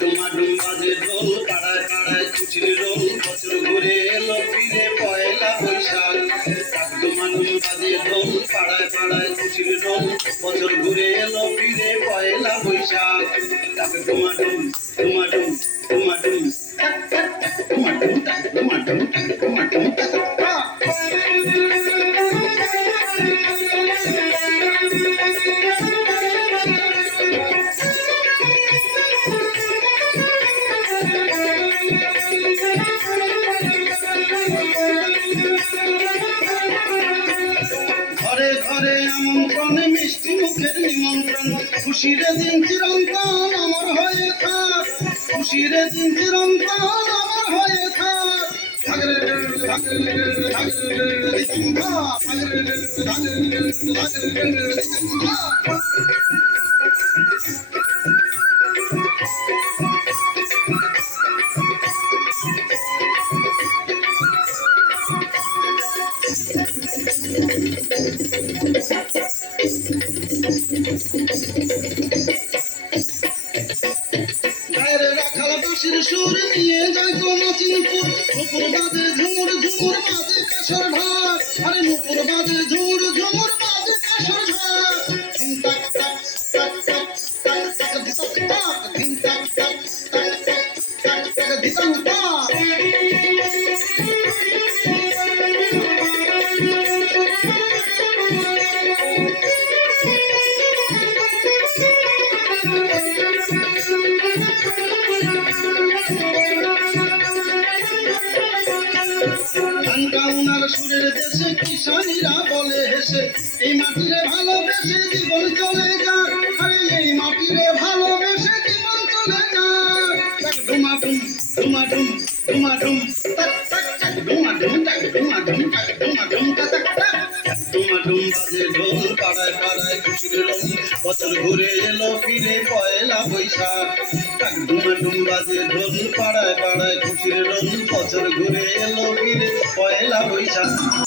ডুমাডুম বাজে ঢোল, পাড়ায় পাড়ায় খুশির রোল, বছর ঘুরে এলো ফিরে পয়লা বৈশাখ। ডুমাডুম বাজে ঢোল, পাড়ায় পাড়ায় খুশির রোল, বছর ঘুরে এলো ফিরে পয়লা বৈশাখ। ডুমাডুম ডুমাডুম ডুমাডুম ডুমাডুম ডুমাডুম ডুমাডুম। ঘরে ঘরে আমন্ত্রণ, মিষ্টি মুখের নিমন্ত্রণ, খুশির দিন চিরন্তন আমার হয়ে থাক, খুশির দিন চিরন্তন আমার হয়ে থাক। গায়ের রাখাল বাঁশির সুর নিয়ে যায় কোন চিনপুর, নুপুর বাজে ঝুমুর ঝুমুর বাজে কাঁসর ঢাক, আরে নুপুর বাজে ঝুমুর ঝুমুর বাজে কাঁসর ঢাক। ধিন তাক তাক তাক তাক তাক তাক ধিতাক তাক, ধিন তাক তাক তাক তাক তাক তাক ধিতাক তাক। ধানকাউনার সুরের দেশে কিষানীরা বলে হেসে, এই মাটিরে ভালোবেসে জীবন চলে যাক, আরে এই মাটিরে ভালোবেসে জীবন চলে যাক। ডুমাডুম ডুমাডুম ডুমাডুম টাক টাক টাক, ডুমাডুম টাক ডুমাডুম টাক ডুমাডুম টাক টাক। ডুমাডুম বাজে ঢোল, পাড়ায় পাড়ায় খুশির রোল, বছর ঘুরে এলো ফিরে পয়লা বৈশাখ। ডুমাডুম বাজে ঢোল, পাড়ায় পাড়ায় খুশির রোল, বছর ঘুরে এলো ফিরে পয়লা বৈশাখ।